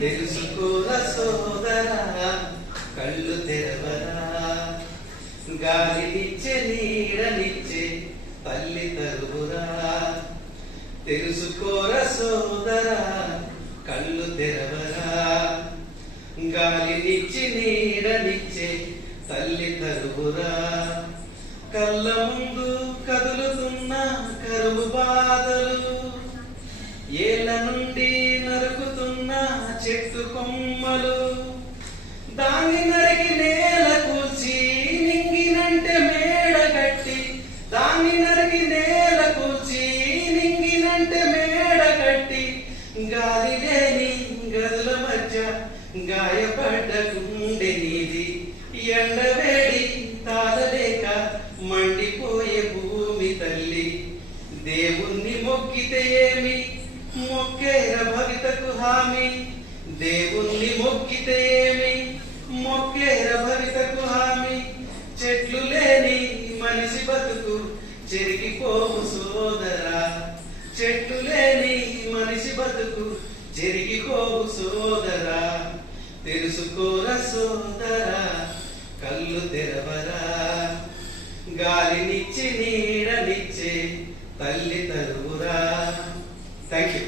తెలుసుకోరా సోదరా, కళ్ళు తెరవరా. గాలినిచ్చే నీడనిచ్చే తల్లి తరువురా. తెలుసుకోరా సోదరా, కళ్ళు తెరవరా. గాలినిచ్చి నీడనిచ్చే తల్లి తరువురా. కళ్ళ ముందు కదులుతున్న కరువు బాధలు, ఏళ్ళ నుండి నరుకుతున్న చెట్టు కొమ్మలు, దాన్ని నరికి నేల కూల్చి నింగినంటే మేడ కట్టి, దాన్ని నరికి నేల కూల్చి నింగినంటే మేడ కట్టి, గాలి లేని గదుల మధ్య గాయపడ్డ గుండె నీది. ఎండవేడి తాళలేక మండిపోయే భూమి తల్లి. దేవుణ్ణి మొక్కితే ఏమి, మొక్కేర భవితకు హామీ. దేవుణ్ణి మొక్కితే ఏమి, మొక్కేర భవితకు హామీ. చెట్లు లేని మనిషి బతుకు చెరిగిపోవు సోదరా. చెట్లు లేని మనిషి బతుకు చెరిగిపోవు సోదరా. తెలుసుకోరా సోదరా, కళ్ళు తెరవరా. గాలినిచ్చి నీడనిచ్చే తల్లి తరువురా. Thank you.